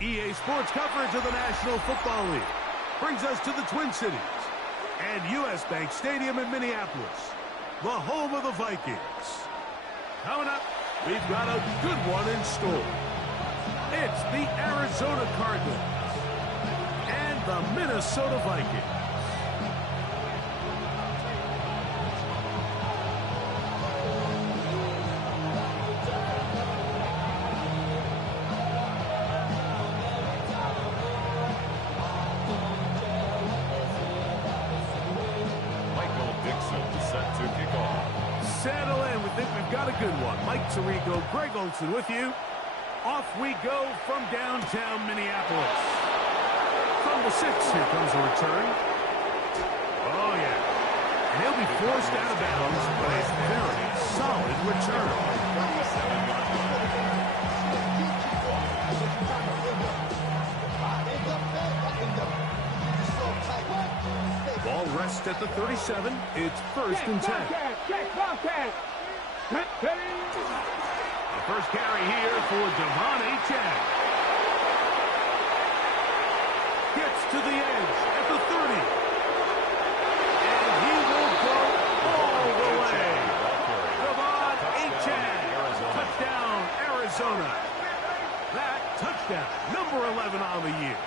EA Sports coverage of the National Football League brings us to the Twin Cities and U.S. Bank Stadium in Minneapolis, the home of the Vikings. Coming up, we've got a good one in store. It's the Arizona Cardinals and the Minnesota Vikings. Settle in. We think we've got a good one. Mike Tirico, Greg Olson with you. Off we go from downtown Minneapolis. From the 6, here comes a return. Oh, yeah. And he'll be forced out of bounds by a very solid return. Ball rests at the 37. It's 1st and 10. The first carry here for Devon Achane. Gets to the edge at the 30. And he will go all the way. Devon Achane. Touchdown, Arizona. That touchdown, number 11 on the year.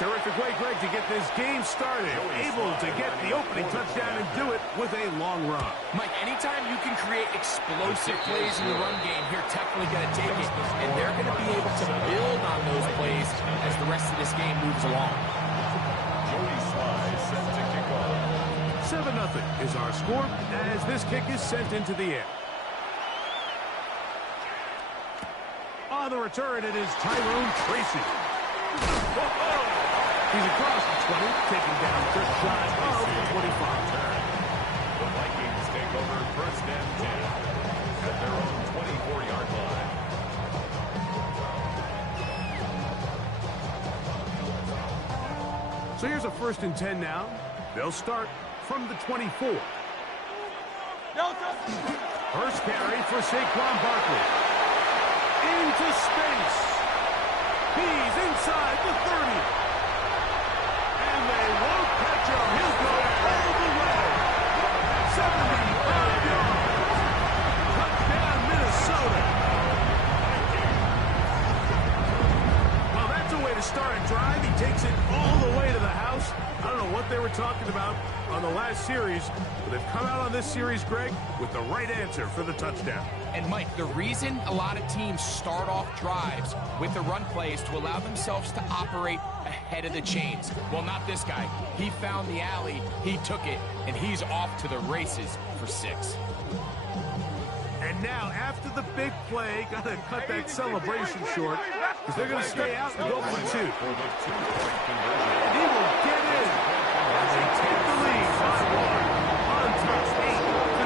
Terrific way, Greg, to get this game started. Able to get the opening touchdown and do it with a long run. Mike, anytime you can create explosive plays in the run game, you're definitely going to take it. And they're going to be able to build on those plays as the rest of this game moves along. 7-0 is our score as this kick is sent into the air. On the return, it is Tyrone Tracy. Whoa! He's across the 20, taken down just shy of the 25. The Vikings take over 1st and 10 at their own 24-yard line. So here's a 1st and 10 now. They'll start from the 24. First carry for Saquon Barkley. Into space. He's inside the 30. And they won't catch him. He'll go all the way. 75 yards. Touchdown, Minnesota. Well, that's a way to start a drive. He takes it all the way to the house. I don't know what they were talking about on the last series, but they've come out on this series, Greg, with the right answer for the touchdown. And, Mike, the reason a lot of teams start off drives with the run play is to allow themselves to operate ahead of the chains. Well, not this guy. He found the alley, he took it, and he's off to the races for 6. And now, after the big play, got to cut that celebration short because they're going to stay out and go for 2. And he will get in as they take the lead by 1 on top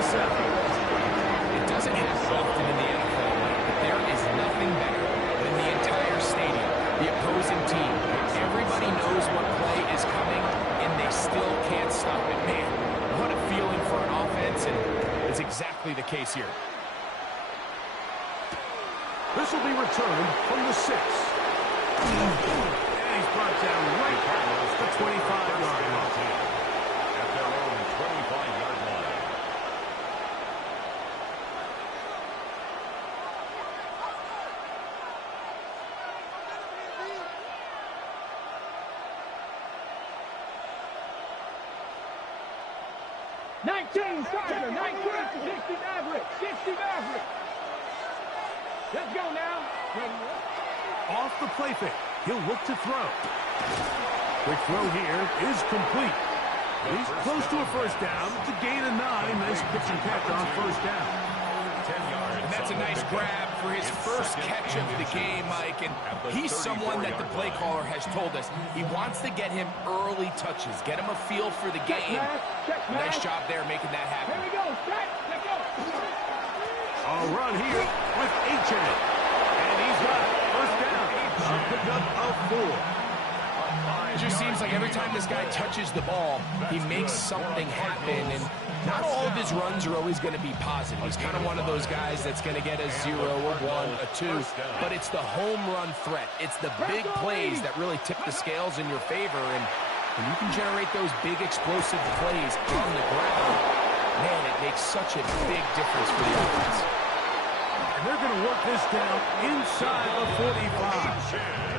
8-7. It doesn't happen often in the NFL, but there is nothing better than the entire stadium, the opposing team. Everybody knows what play is coming, and they still can't stop it. Man, what a feeling for an offense, and it's exactly the case here. This will be returned from the 6. And he's brought down right past the 25-yard line. At their own 25-yard line. Let's go now. Off the play fake. He'll look to throw. Quick throw here is complete. He's close to a 1st down. It's a gain of 9. Nice pitch and catch on 1st down. 10 yards. And that's a nice grab for his first catch of the game, Mike. And he's someone that the play caller has told us he wants to get him early touches, get him a feel for the game. Nice job there making that happen. Here we go. Let's go. A run here with Achane. And he's got it. 1st down. A pickup of 4. It just seems like every time this guy touches the ball, he makes something happen, and not all of his runs are always going to be positive. He's kind of one of those guys that's going to get a 0, a 1, a 2, but it's the home run threat. It's the big plays that really tip the scales in your favor, and when you can generate those big explosive plays on the ground, man, it makes such a big difference for the offense. And they're going to work this down inside the 45.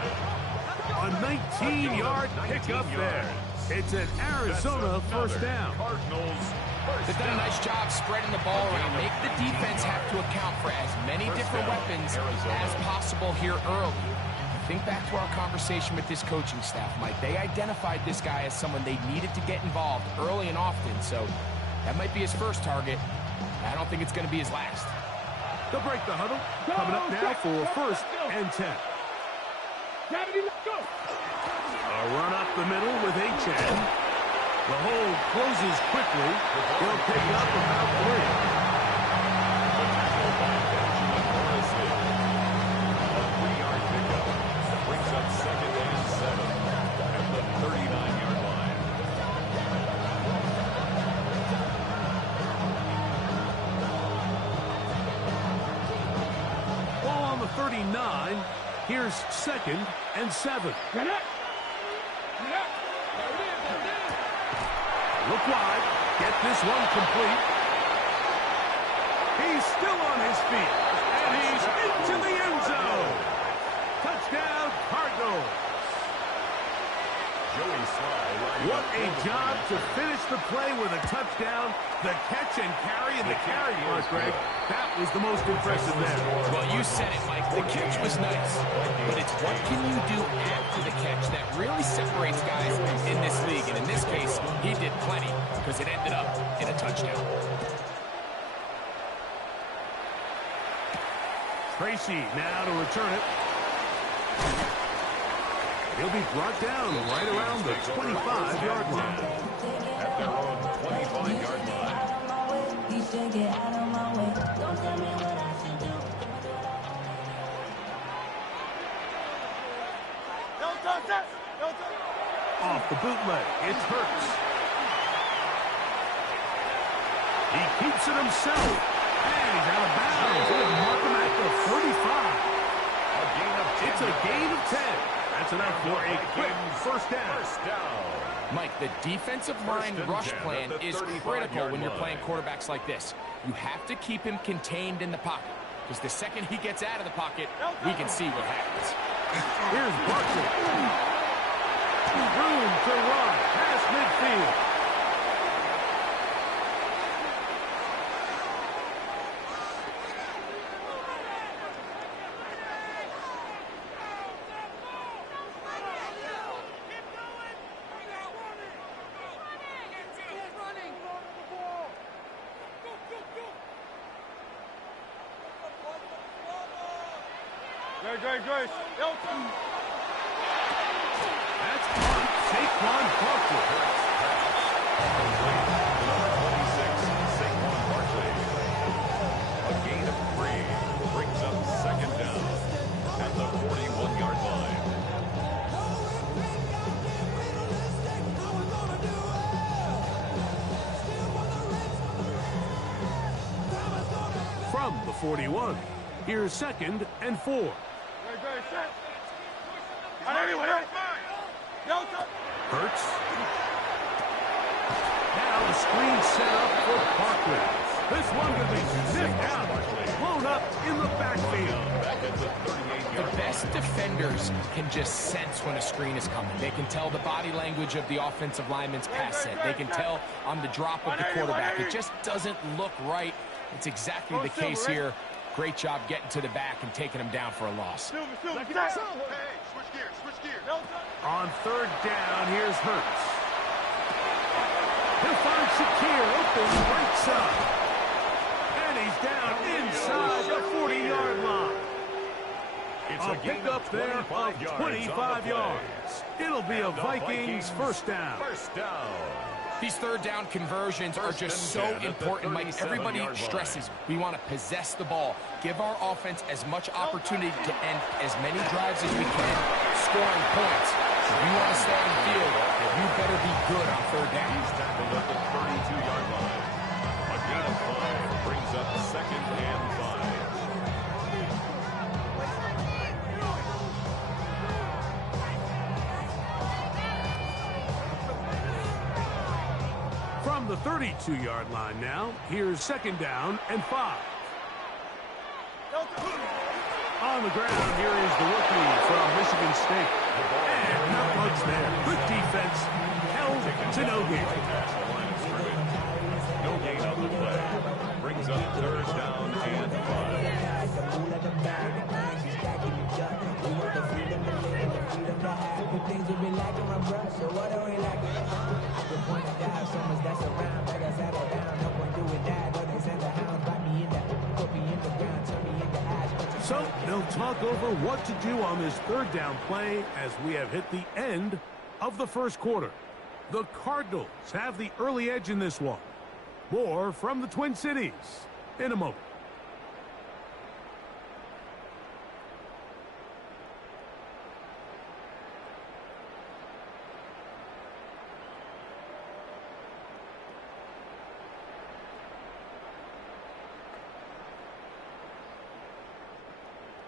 A 19-yard pickup there. It's an Arizona first down. They've done a nice job spreading the ball around. Make the defense have to account for as many different weapons as possible here early. Think back to our conversation with this coaching staff, Mike. They identified this guy as someone they needed to get involved early and often, so that might be his first target. I don't think it's going to be his last. They'll break the huddle. Coming up now for first and 10. A run up the middle with H.N. The hole closes quickly. He'll pick up about 3. Ball on the 39. Here's second and 7. Look wide. Get this one complete. He's still on his feet. And he's into the end zone. Touchdown, Cardinals. What a job to finish the play with a touchdown. The catch and carry and the carry mark, Greg. That was the most impressive there. Well, you said it, Mike. The catch was nice. But it's what can you do after the catch that really separates guys in this league. And in this case, he did plenty because it ended up in a touchdown. Tracy now to return it. He'll be brought down right around the 25-yard line. At their own 25-yard line. Off the bootleg, it's Hurts. He keeps it himself. And he's out of bounds. He'll mark him at the 35. It's a gain of 10. That's enough for a quick first down. Mike, the defensive line rush plan is critical when you're playing quarterbacks like this. You have to keep him contained in the pocket, because the second he gets out of the pocket, we can see what happens. Here's Barkley. Room to run past midfield. That's on Saquon Barkley. Saquon Barkley. A gain of 3 brings up second down at the 41-yard line. From the 41, here's second and 4. Hurts. Now a screen set up for Barkley. This one could be sniffed out, blown up in the backfield. The best defenders can just sense when a screen is coming. They can tell the body language of the offensive lineman's pass set. They can tell on the drop of the quarterback. It just doesn't look right. It's exactly the case here. Great job getting to the back and taking him down for a loss. On third down, here's Hurts. He'll find Shakir open right side. And he's down inside the 40-yard line. A pickup there of 25 yards. It'll be a Vikings first down. These third down conversions are just so important, Mike. Everybody stresses we want to possess the ball, give our offense as much opportunity to end as many drives as we can, scoring points. If you want to stay on the field, you better be good on third down. He's tackled at the 32-yard line. A gain of 5 brings up 2nd and 5. From the 32-yard line now, here's 2nd down and 5. On the ground, here is the rookie from Michigan State. And not much there. Good defense, held to no gain. No gain on the play. Brings up 3rd down and 5. So they'll talk over what to do on this 3rd down play as we have hit the end of the first quarter. The Cardinals have the early edge in this one. More from the Twin Cities in a moment.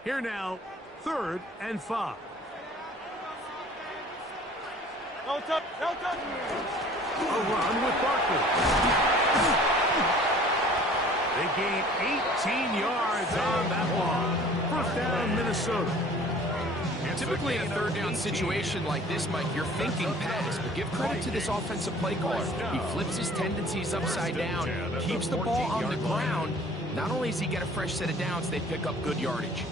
Here now, 3rd and 5. A run with Barkley. They gain 18 yards on that one. 1st down, Minnesota. Typically in a 3rd down situation like this, Mike, you're thinking pass, but give credit to this offensive play caller. He flips his tendencies upside down, keeps the ball on the ground. Not only does he get a fresh set of downs, they pick up good yardage.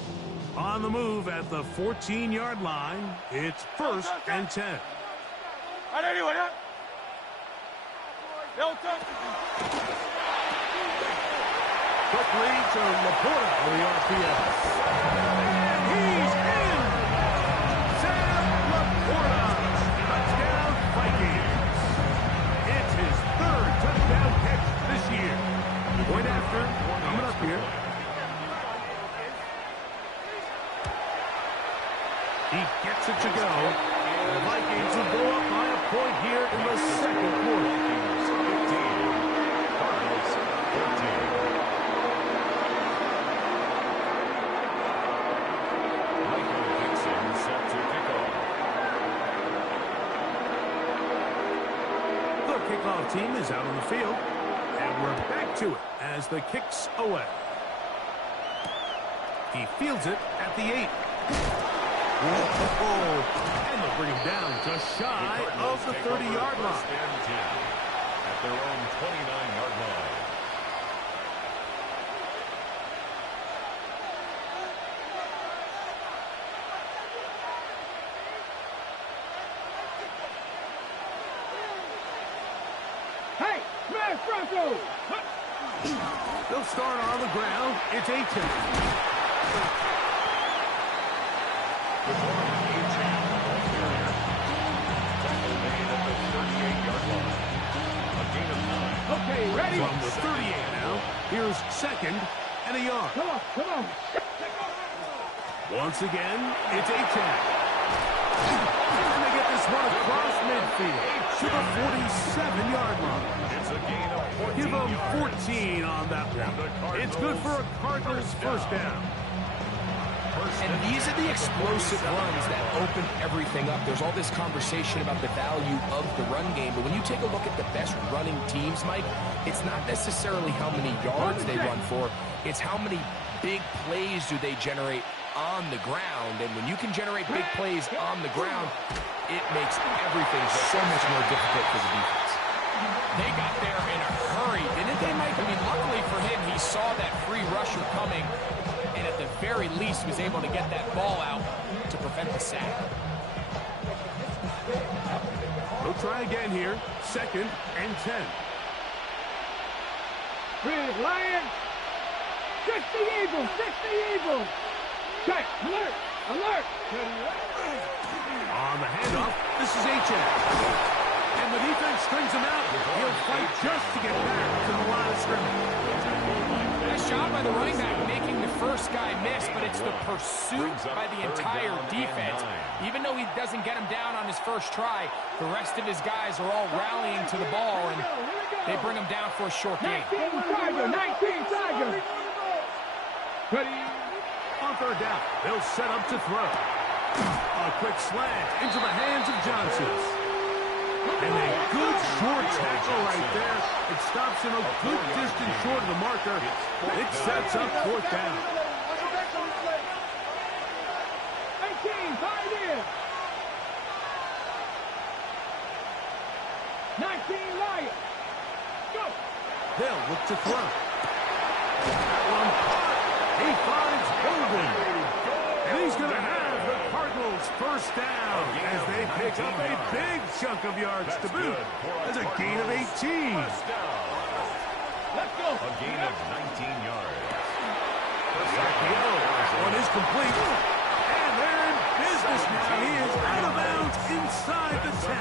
On the move at the 14-yard line, it's 1st and 10. Quickly to Laporta for the RPS. And he's in! Sam Laporta! Touchdown, Vikings! It's his 3rd touchdown catch this year. Point after, coming up here. He gets it to go. The Vikings will go up by a point here in the 2nd quarter. 15. Cardinals 14. Set to kick off. The kickoff team is out on the field, and we're back to it as the kick's away. He fields it at the 8. Whoa. And they'll bring him down just shy of the 30-yard line. At their own 29-yard line. Hey, smash Bronco! They'll start on the ground. It's A-10. Okay, ready? From the 38 now, here's 2nd and a yard. Come on. Once again, it's A-10. And they get this one across midfield to the 47-yard line. It's a gain of 14 Give them yards. 14 on that one. It's good for a Cardinals first down. And these are the explosive runs that open everything up. There's all this conversation about the value of the run game, but when you take a look at the best running teams, Mike, it's not necessarily how many yards they run for, it's how many big plays do they generate on the ground. And when you can generate big plays on the ground, it makes everything so much more difficult for the defense. They got there in a hurry, didn't they, Mike? I mean, luckily for him, he saw that free rusher coming, and at the very least was able to get that ball out to prevent the sack. They'll try again here. 2nd and 10. Big Lion! 60 Eagles! Check! Alert! On the handoff, this is H.A. And the defense strings him out. He'll fight just to get back to the line of scrimmage. Nice job by the running back making the first guy missed, but it's the pursuit by the entire defense. Even though he doesn't get him down on his first try, the rest of his guys are all rallying to the ball, and they bring him down for a short gain. 19 Tiger. Ready? On third down, they'll set up to throw. A quick slant into the hands of Johnson. And a good short tackle right there. It stops him a good distance short of the marker. It sets up fourth down. 18, tied in. 19 Lions. Go. They'll look to throw. That one caught. He finds Holden. And he's going to have the Cardinals first down as they pick up a big chunk of yards to boot. As a gain of 18. Let's go. A gain of 19 yards. That one is complete. And they're in business now. He is out of bounds inside the 10.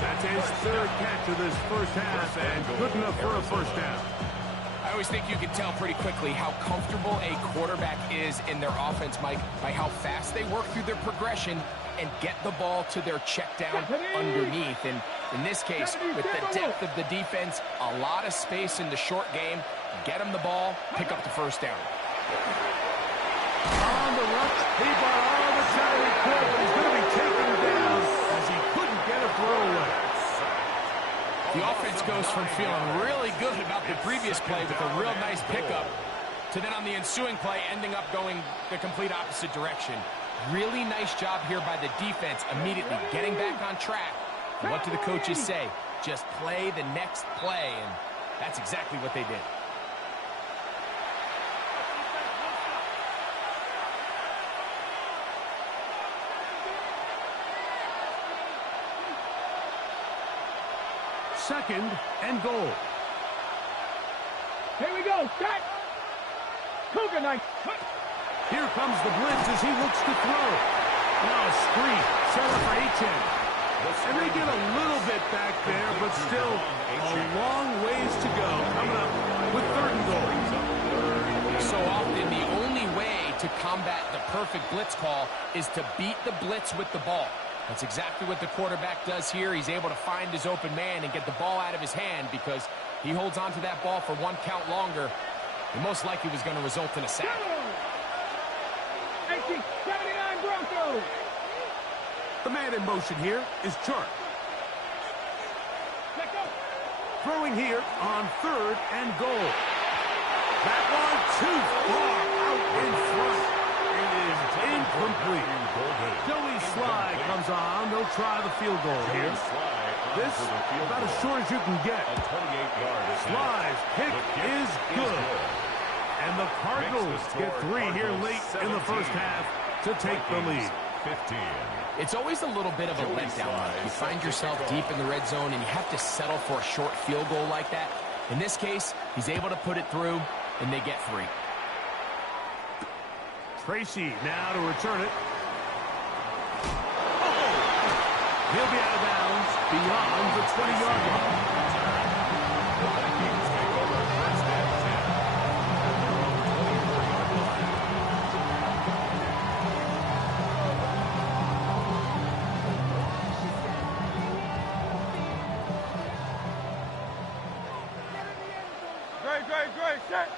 That's his third catch of this first half, and good enough for a first down. I always think you can tell pretty quickly how comfortable a quarterback is in their offense, Mike, by how fast they work through their progression and get the ball to their check down underneath. And in this case, with the depth of the defense, a lot of space in the short game, get them the ball, pick up the first down. On the run, he brought all the time he could, but he's going to be taken down as he couldn't get a throwaway. The offense goes from feeling really good about the previous play with a real nice pickup to then on the ensuing play ending up going the complete opposite direction. Really nice job here by the defense immediately getting back on track. And what do the coaches say? Just play the next play, and that's exactly what they did. Second and goal. Here we go. Set. Cougar knife. Here comes the blitz as he looks to throw. Now a screen set up for Achane. And they get a little bit back there, but still a long ways to go. Coming up with third and goal. So often the only way to combat the perfect blitz call is to beat the blitz with the ball. That's exactly what the quarterback does here. He's able to find his open man and get the ball out of his hand because he holds on to that ball for one count longer. And most likely was going to result in a sack. 79 Broncos. The man in motion here is Chark. Let's go. Throwing here on third and goal. That one too far out in front. It is incomplete. Joey Sly comes on. They'll try the field goal here. This about as short as you can get. Sly's kick is good. And the Cardinals get three here late in the first half to take the lead. 15. It's always a little bit of a letdown. You find yourself deep in the red zone and you have to settle for a short field goal like that. In this case, he's able to put it through and they get three. Tracy now to return it. He'll be out of bounds beyond the 20-yard line. The Vikings take over first and 10. Great, set.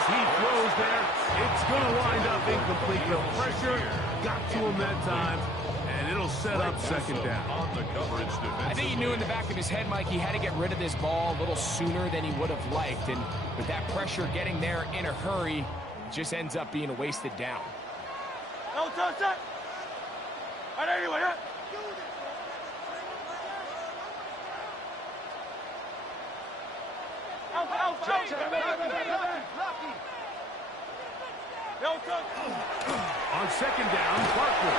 He throws there. It's going to wind up incomplete. The pressure got to him that time, and it'll set up second down. On the coverage defense. I think he knew in the back of his head, Mike, he had to get rid of this ball a little sooner than he would have liked. And with that pressure getting there in a hurry, it just ends up being a wasted down. On second down, Barkley.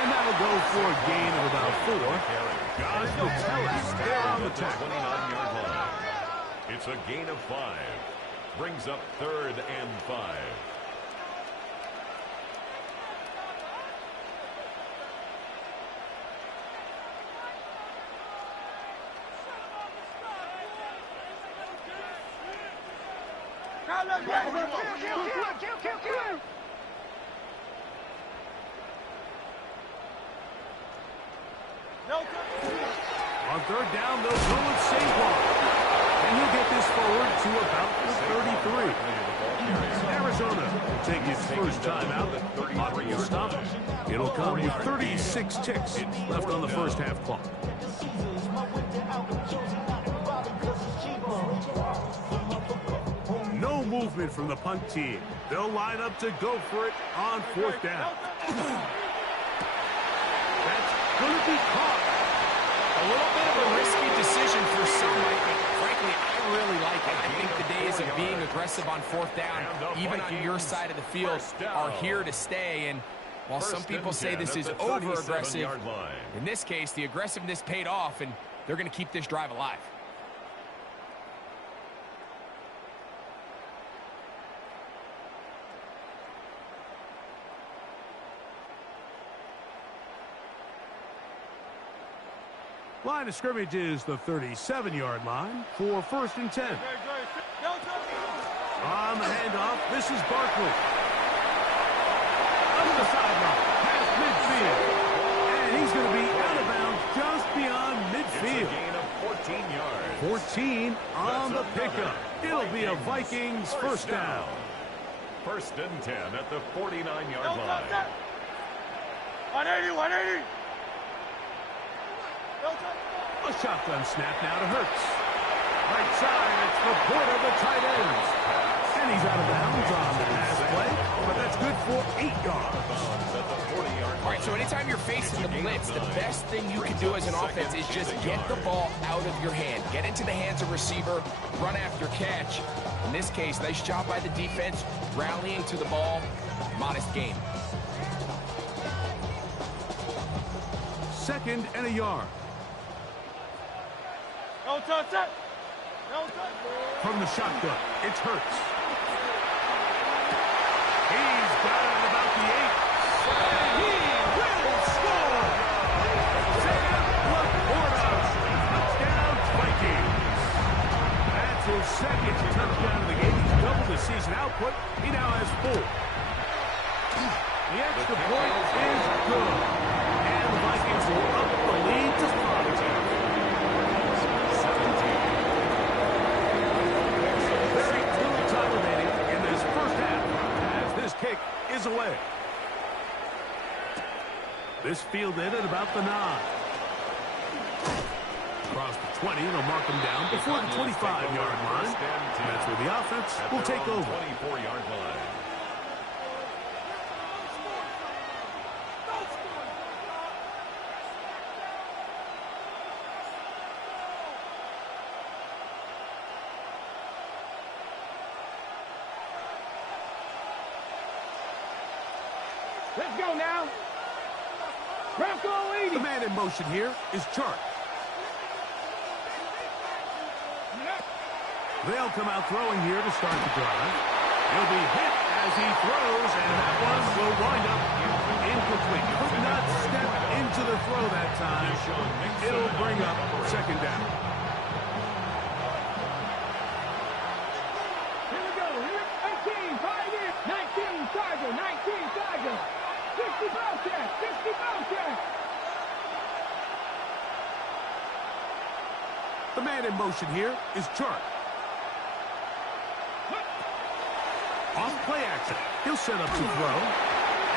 And that'll go for a gain of about 4. Josh Metellus there on the tackle. 29-yard line. It's a gain of 5. Brings up third and 5. On third down, they'll go with Saquon. And he'll get this forward to about the 33. Arizona will take its first time out. Locking will stop. It'll come with 36 ticks left on the first half clock. No movement from the punt team. They'll line up to go for it on fourth down. That's going to be caught. A little bit of a risky decision for some, but frankly, I really like it. I think the days of being aggressive on fourth down, even on your side of the field, are here to stay. And while some people say this is over-aggressive, in this case, the aggressiveness paid off, and they're going to keep this drive alive. Line of scrimmage is the 37-yard line for 1st and 10. On the handoff, this is Barkley. Up the sideline, past midfield. And he's going to be out of bounds just beyond midfield. It's a gain of 14 yards. 14 on the pickup. It'll be a Vikings first down. 1st and 10 at the 49-yard line. 180. A shotgun snap now to Hurts. Right side, it's the Porter, the tight end. And he's out of bounds on the pass play, but that's good for 8 yards. All right, so anytime you're facing the blitz, the best thing you can do as an offense is just get the ball out of your hand. Get into the hands of receiver, run after catch. In this case, nice job by the defense, rallying to the ball. Modest gain. 2nd and a yard. From the shotgun, it's Hurts. He's got it at about the 8. And he will score! Sam Laporta, touchdown Vikings. That's his 2nd touchdown of the game. He's doubled the season output. He now has 4. The extra point is good. And the Vikings will up the lead to 5. Kick is away. This fielded at about the 9. Across the 20, they'll mark them down before the 25-yard line. That's where the offense will take over. 24-yard line. Let's go now. Bronco 80. The man in motion here is Chark. They'll come out throwing here to start the drive. He'll be hit as he throws, and that one will wind up incomplete. Could not step into the throw that time. It'll bring up 2nd down. Here we go. 18, 5 in. 19, Charger. 19, Charger. 60 Bowcat. 60 Bowcat. The man in motion here is Chark. Off play action. He'll set up to throw.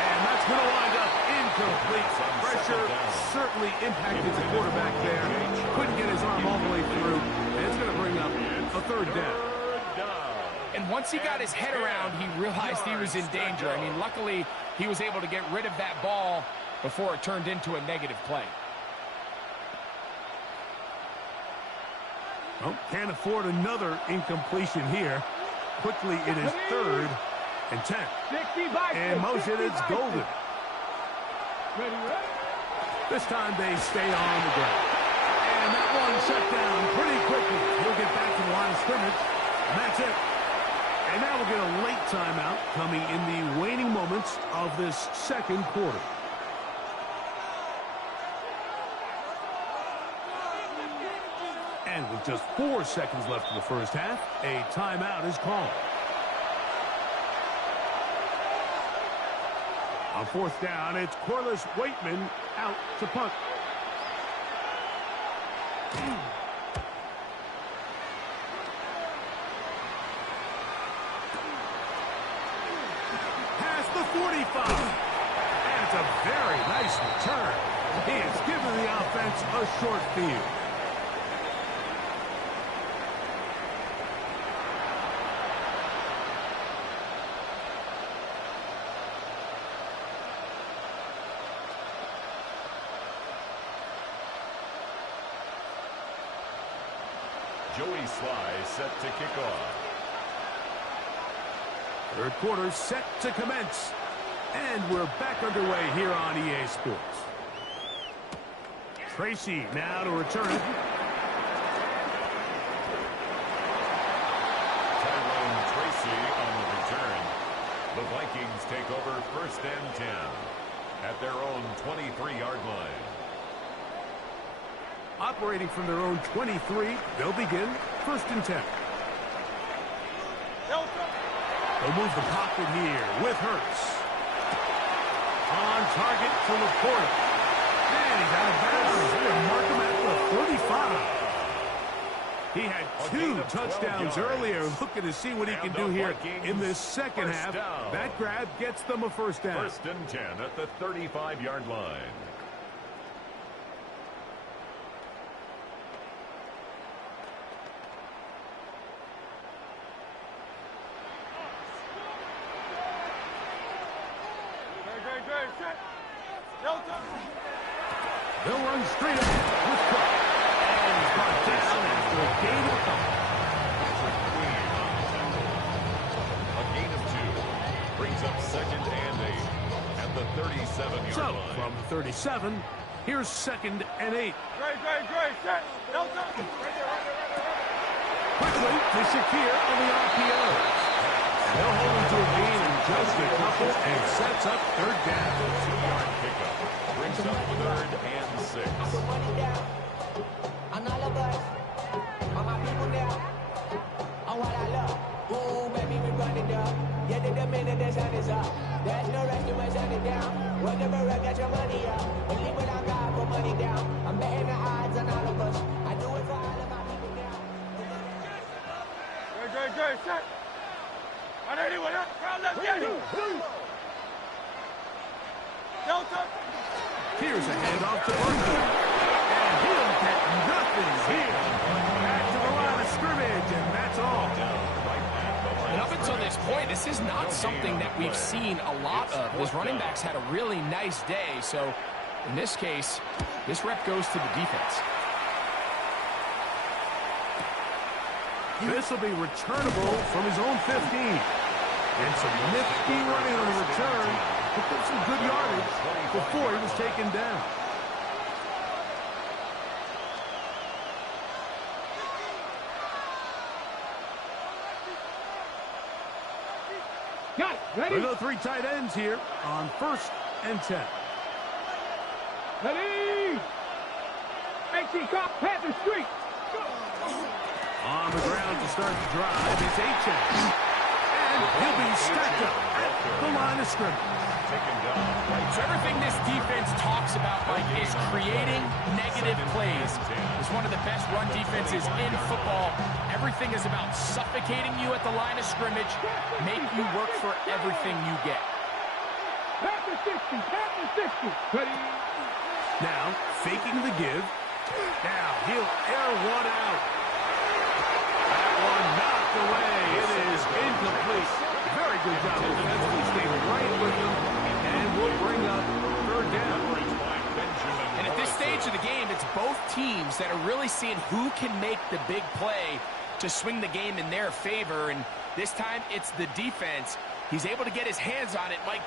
And that's going to wind up incomplete. Pressure certainly impacted the quarterback there. Couldn't get his arm all the way through. And it's going to bring up a 3rd down. And once he got his head around, he realized he was in danger. I mean, luckily, he was able to get rid of that ball before it turned into a negative play. Well, can't afford another incompletion here. Quickly, it is 3rd and 10. 60 Vikes. In motion, it's Golden. Ready. This time they stay on the ground. And that one shut down pretty quickly. He'll get back to the line of scrimmage. And that's it. And now we'll get a late timeout coming in the waning moments of this 2nd quarter. And with just 4 seconds left in the first half, a timeout is called. On fourth down, it's Corliss Waitman out to punt. Past the 45. And it's a very nice return. He has given the offense a short field. Joey Sly set to kick off. Third quarter set to commence. And we're back underway here on EA Sports. Tracy now to return it. Tyrone Tracy on the return. The Vikings take over 1st and 10 at their own 23-yard line. Operating from their own 23, they'll begin 1st and 10. They'll move the pocket here with Hurts. On target to Laporta. And he's out of bounds. They're going to mark him at the 35. He had 2 touchdowns earlier. Looking to see what he can do here in this second half. That grab gets them a 1st down. 1st and 10 at the 35-yard line. They'll run straight ahead with Cook. And he's brought down after a gain of A gain of 2 brings up 2nd and 8 at the 37-yard So, line. from the 37, here's 2nd and 8. Quickly to Shakir on the RPO. They'll hold him to a gain in just a couple and sets up 3rd down. 2-yard pickup brings up 3rd and 6. I'm all of us. All my people now. On what I love. Ooh, baby, we run it up. Yeah, the minute the sun is up. There's no rest to my sun it down. Whatever, get your money up. Believe it on God, put money down. I'm betting the odds on all of us. I do it for all of my people now. Good, set. On anyone else, crowd, let's get it. Delta. Here's a handoff to Barkley. And he'll get nothing here. Back to the line of scrimmage, and that's all. And up until this point, this is not something that we've seen a lot of. His running backs had a really nice day, so in this case, this rep goes to the defense. This will be returnable from his own 15. And some nifty running on the return. Picked up some good yardage before he was taken down. Got it. Ready? We'll go 3 tight ends here on 1st and 10. Ready. 18 cop, Panther Street. On the ground to start the drive, it's H.S. And he'll be stacked up at the line of scrimmage. So everything this defense talks about, Mike, is creating negative plays. It's one of the best run defenses in football. Everything is about suffocating you at the line of scrimmage, make you work for everything you get. Panther 60, Panther 60. Ready. Now, faking the give. Now, he'll air one out. That one knocked away. It is incomplete. Very good job defensively. Stayed right with him. And will bring up 3rd down. And at this stage of the game, it's both teams that are really seeing who can make the big play to swing the game in their favor. And this time, it's the defense. He's able to get his hands on it. Mike,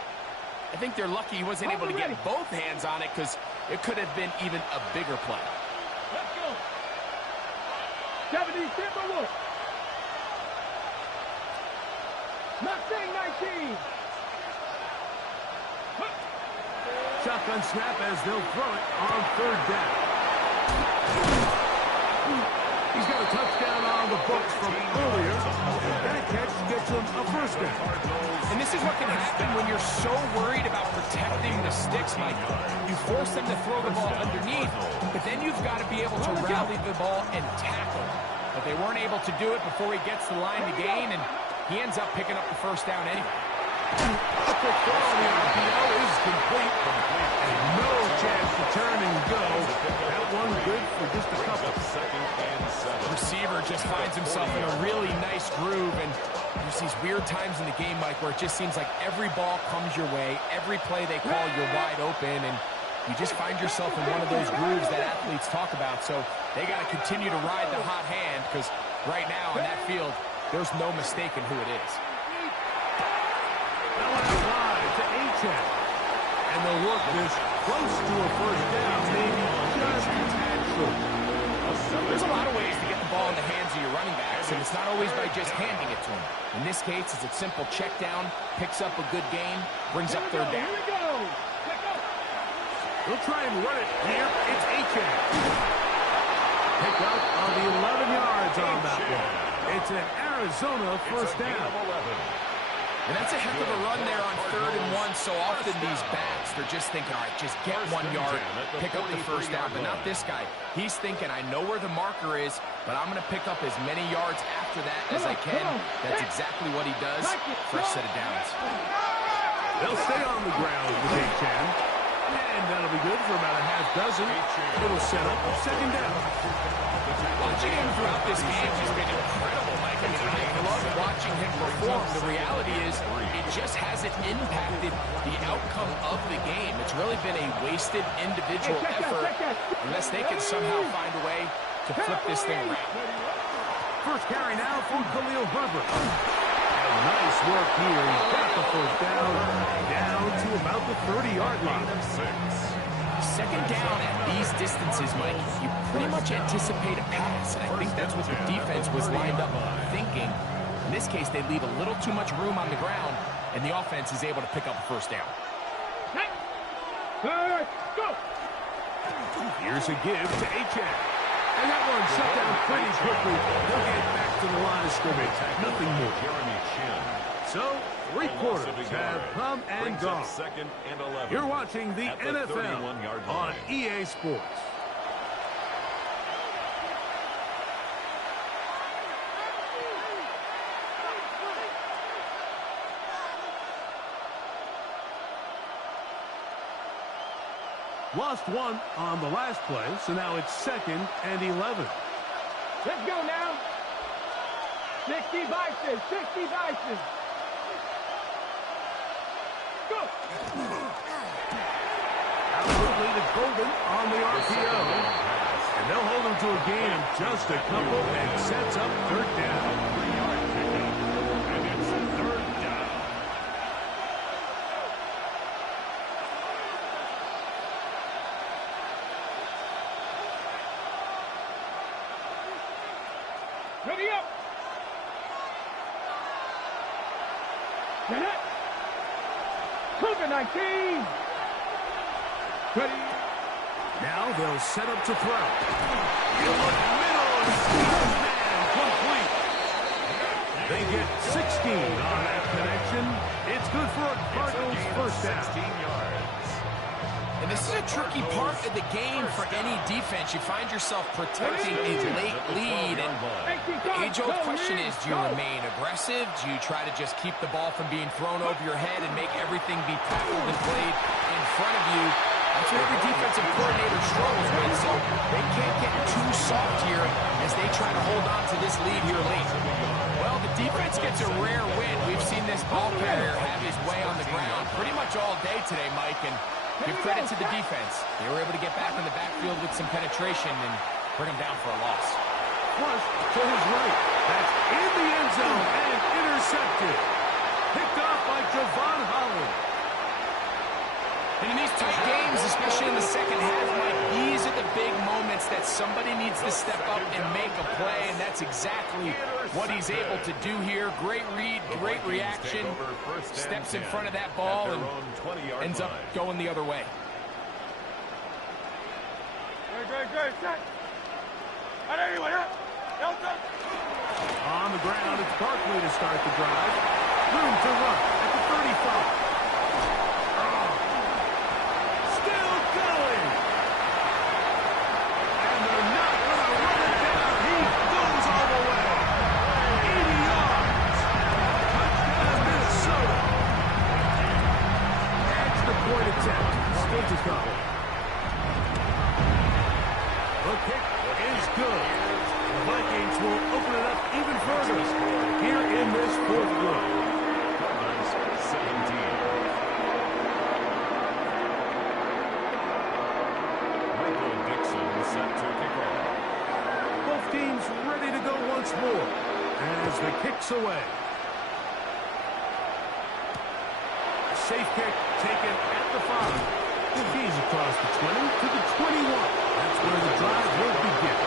I think they're lucky he wasn't able to get both hands on it because it could have been even a bigger play. Let's go. 70 Timberwolves. Mustang 19. Shotgun snap as they'll throw it on 3rd down. He's got a touchdown on the books from earlier. That catch gets him a first down. And this is what can happen when you're so worried about protecting the sticks, Mike. You force them to throw the ball underneath, but then you've got to be able to rally the ball and tackle. But they weren't able to do it before he gets the line to gain, and he ends up picking up the first down anyway. A quick throw on the RPO is complete. And no chance to turn and go. That one good for just a couple. Receiver just finds himself in a really nice groove, and there's these weird times in the game, Mike, where it just seems like every ball comes your way, every play they call, you're wide open, and you just find yourself in one of those grooves that athletes talk about. So they got to continue to ride the hot hand, because right now in that field, there's no mistaking who it is. Now out wide to Achane. And they'll work this close to a first down, maybe just a tad short. There's a lot of ways to get the ball in the hands of your running backs, and it's not always by just handing it to them. In this case, it's a simple check down, picks up a good gain, brings up third down. Here we go. They'll try and run it here. It's Achane. Pick up on the 11 yards on that one. It's an Arizona first down. And that's a heck of a run there on 3rd and 1. So often these backs, they're just thinking, all right, just get 1 yard, pick up the first down. But not this guy. He's thinking, I know where the marker is, but I'm going to pick up as many yards after that as I can. That's exactly what he does. First set of downs. They'll stay on the ground with Achane. And that'll be good for about a half dozen. It'll set up second down. Watching him throughout this game has been incredible, Mike. I mean, I love watching him perform. The reality is it just hasn't impacted the outcome of the game. It's really been a wasted individual effort unless they can somehow find a way to flip this thing around. First carry now for Khalil Herbert. And nice work here. He's got the first down to about the 30-yard line. Second down at these distances, Mike, you pretty much anticipate a pass. And I think that's what the defense was lined up thinking. In this case, they leave a little too much room on the ground, and the offense is able to pick up a first down. Go! Here's a give to Achane. And that one shut down pretty quickly. They'll get back to the line of scrimmage. Nothing more. So, 3 quarters have come and gone. You're watching the NFL on EA Sports. Lost 1 on the last play, so now it's 2nd and 11. Let's go now. 60 Vikes, 60 Vikes. Go! Absolutely to Golden on the RPO. And they'll hold him to a gain of just a couple and sets up third down. And it's third down. Ready up! Get it! COVID-19! Ready? Now they'll set up to throw. In the middle, man, complete. They get 16 on that connection. It's good for a Cardinals first down. 16 yards. And this is a tricky part of the game for any defense. You find yourself protecting a late lead. And the age-old question is, do you remain aggressive? Do you try to just keep the ball from being thrown over your head and make everything be tackled and played in front of you? That's what every defensive coordinator struggles with, so they can't get too soft here as they try to hold on to this lead here late. Well, the defense gets a rare win. We've seen this ball carrier have his way on the ground pretty much all day today, Mike, and give credit to the defense. They were able to get back in the backfield with some penetration and bring them down for a loss. Flush to his right. That's in the end zone and intercepted. Picked off by Javon Holland. And in these tight games, especially in the second half, Mike, these are the big moments that somebody needs to step up and make a play, and that's exactly what he's able to do here. Great read, great reaction, steps in front of that ball and ends up going the other way. Great. Set. Anyway, On the ground, it's Barkley to start the drive. Room to run at the 35. Still going. And they're not going to run it down. He goes all the way. 80 yards. Touchdown, Minnesota. Extra point attempt. Still to come. The kick is good. The Vikings will open it up even further here in this fourth quarter. 17. Michael Dixon set to kick off. Both teams ready to go once more as the kick's away. Safe kick taken at the 5. He's across the 20 to the 21. That's where the drive will begin.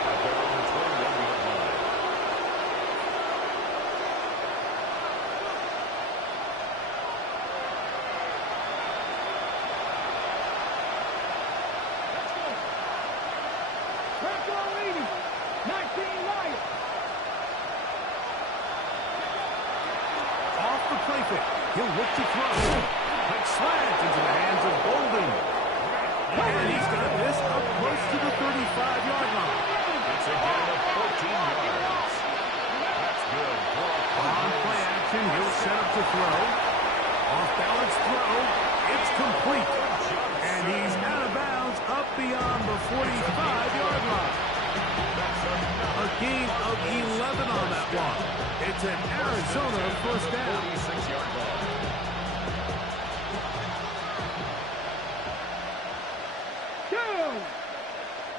At their own 21-yard line. Retro leading. 19 Lions. Off the play fake. He'll look to throw. Quick slant into the hands of Golden. And he's got this up close to the 35-yard line. It's a gain of 14 yards. That's good. On play action, he'll set up to throw. Off balance throw. It's complete. And he's out of bounds up beyond the 45-yard line. A gain of 11 on that one. It's an Arizona first down. 46-yard ball.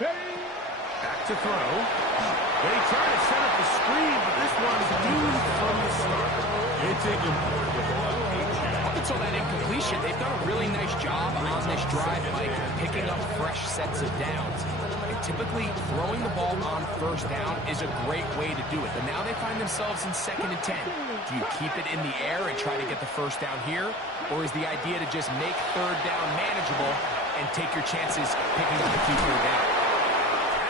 Back to throw. They try to set up the screen, but this one's doomed from the start. It's incomplete. Up until that incompletion, they've done a really nice job on this drive, Mike, picking up fresh sets of downs. And typically, throwing the ball on first down is a great way to do it. But now they find themselves in 2nd and 10. Do you keep it in the air and try to get the first down here? Or is the idea to just make 3rd down manageable and take your chances picking up the key 3rd down?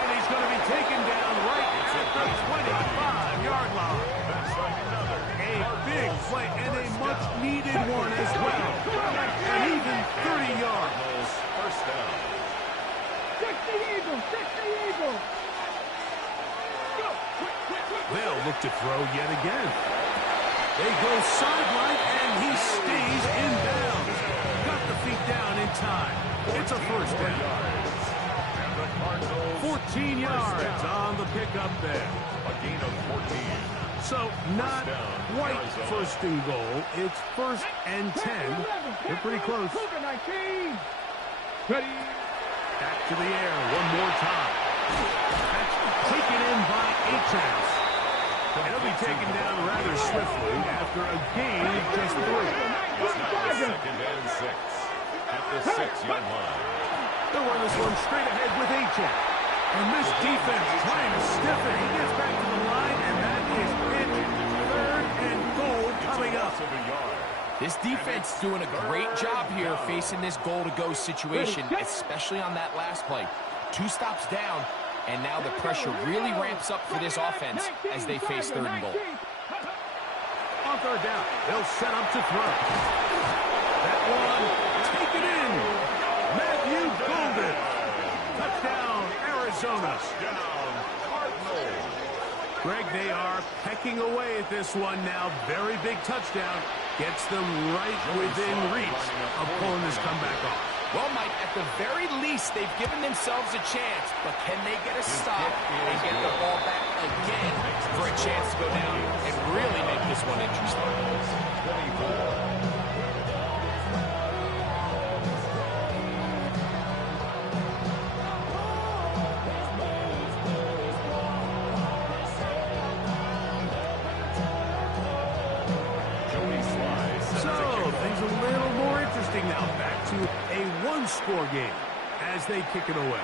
And he's going to be taken down right at the 25-yard line. That's like another. A big play and a much-needed one as well. And even 30 yards. First down. 60 Eagles. 60 Eagles. Go. They'll look to throw yet again. They go sideline, and he stays in bounds. Got the feet down in time. It's a first down. 14 yards on the pickup there. A gain of 14. So not quite first and goal. It's 1st and 10. They're pretty close. 19. Ready. Back to the air one more time. That's taken in by Achance. He'll be taken down rather swiftly after a gain of just 3. It's now 2nd and 6. At the 6-yard line. They'll run this one straight ahead with Achance. And this defense trying to stiff it. He gets back to the line, and that is it. 3rd and goal coming up. This defense doing a great job here facing this goal-to-go situation, especially on that last play. 2 stops down, and now the pressure really ramps up for this offense as they face 3rd and goal. On 3rd down, they'll set up to throw. That one taken in. Matthew Golden. Touchdown, Arizona. Greg, they are pecking away at this one now. Very big touchdown. Gets them right within reach of pulling this comeback off. Well, Mike, at the very least, they've given themselves a chance, but can they get a stop and get the ball back again for a chance to go down and really make this one interesting? 24. A little more interesting now. Back to a one-score game as they kick it away.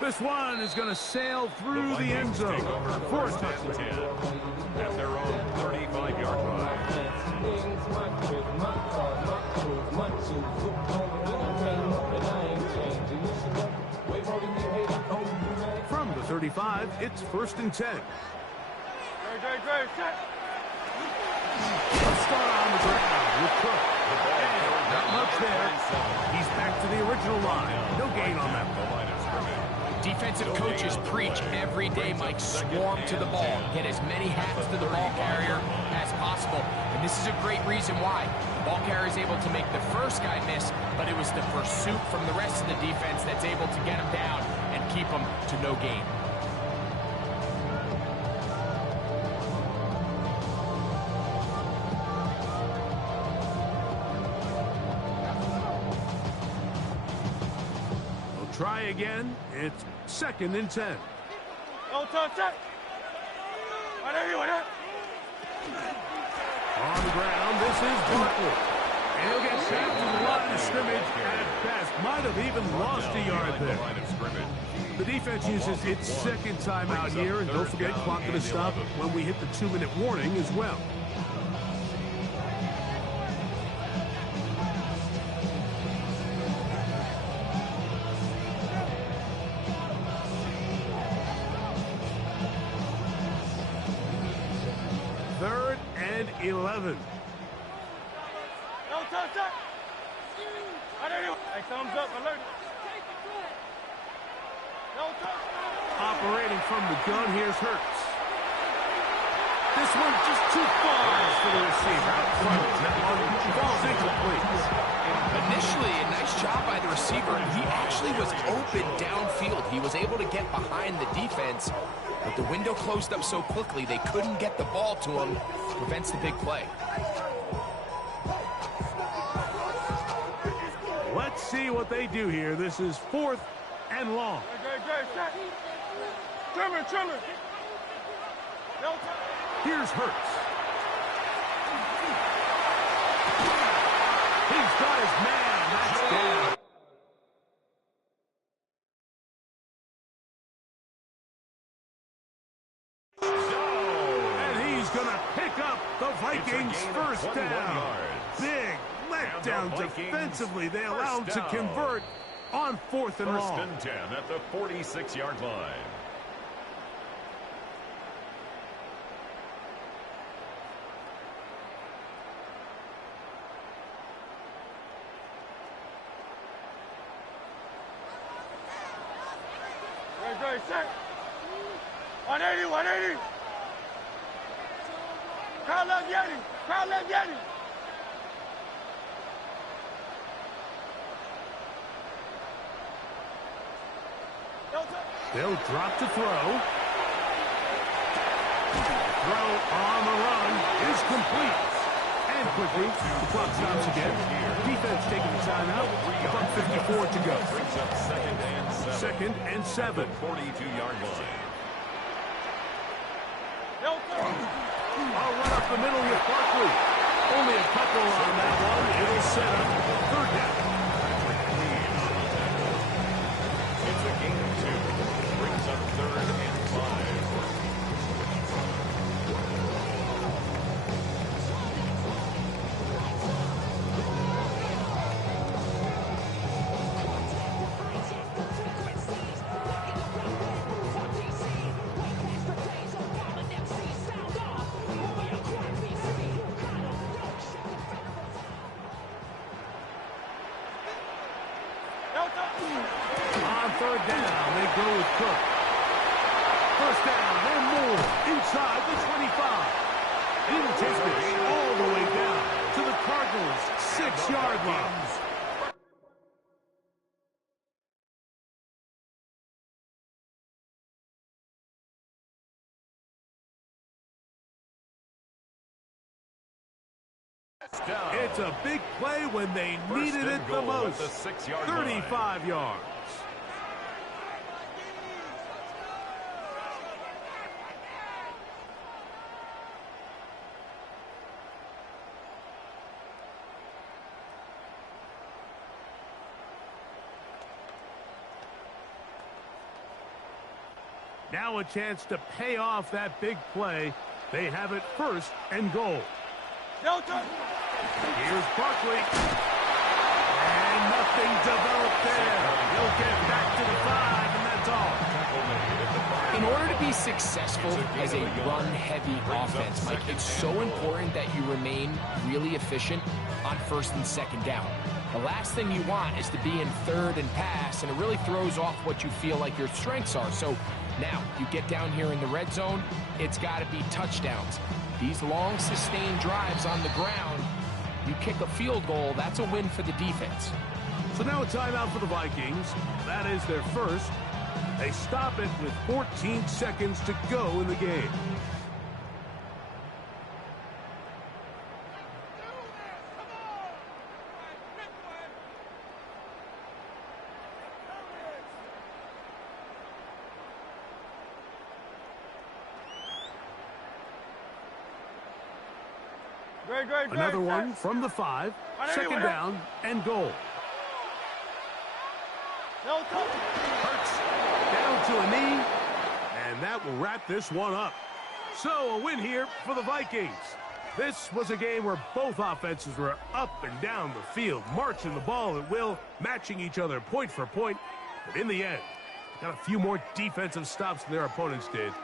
This one is going to sail through the end zone for a touchdown. At their own 35-yard line. From the 35, it's 1st and 10. Let's start on the ground with Cook. Not much there. He's back to the original line. No gain on that one. Defensive coaches preach every day, Mike, swarm to the ball. Get as many hats to the ball carrier as possible. And this is a great reason why. The ball carrier is able to make the first guy miss, but it was the pursuit from the rest of the defense that's able to get him down and keep him to no gain. Try again. It's 2nd and 10. On the ground, this is Barkley. And he'll get sacked to the line of scrimmage at best. Might have even lost a yard there. The defense uses its 2nd timeout here. And don't forget, clock going to stop when we hit the 2-minute warning as well. Third and 11. Thumbs up, alert. Operating from the gun, here's Hurts. This one just too far for the receiver. Out front, that one falls incomplete. Initially, a nice job by the receiver. He actually was open downfield. He was able to get behind the defense, but the window closed up so quickly they couldn't get the ball to him. Prevents the big play. Let's see what they do here. This is 4th and long. Here's Hurts. He's got his man. That's down. And he's going to pick up the Vikings' 1st down. Big letdown defensively. They allow him to convert on 4th and long. 1st and 10 at the 46-yard line. Set. 180, 180. Crowd left Yeti. Crowd left Yeti. They'll drop to throw. Throw on the run is complete. And quickly, the clock stops again. Defense taking the timeout. About 54 to go. 2nd and 7. 42-yard line. I'll run up the middle with Barkley. Only a couple on that one. It'll set up 3rd down. It's a gain of 2. Brings up 3rd and 5. On 3rd down, they go with Cook. 1st down and more inside the 25. He'll take this all the way down to the Cardinals' 6-yard line. It's a big play when they needed it the most. 35 yards. Now a chance to pay off that big play. They have it 1st and goal. Here's Barkley. And nothing developed there. He'll get back to the 5, and that's all. In order to be successful as a run-heavy offense, Mike, it's so important that you remain really efficient on first and second down. The last thing you want is to be in third and pass, and it really throws off what you feel like your strengths are. So now you get down here in the red zone, it's got to be touchdowns. These long, sustained drives on the ground, you kick a field goal, that's a win for the defense. So now a timeout for the Vikings. That is their first. They stop it with 14 seconds to go in the game. Another one from the 5. Second down and goal. Hurts down to a knee, and that will wrap this one up. So a win here for the Vikings. This was a game where both offenses were up and down the field, marching the ball at will, matching each other point for point. But in the end, got a few more defensive stops than their opponents did.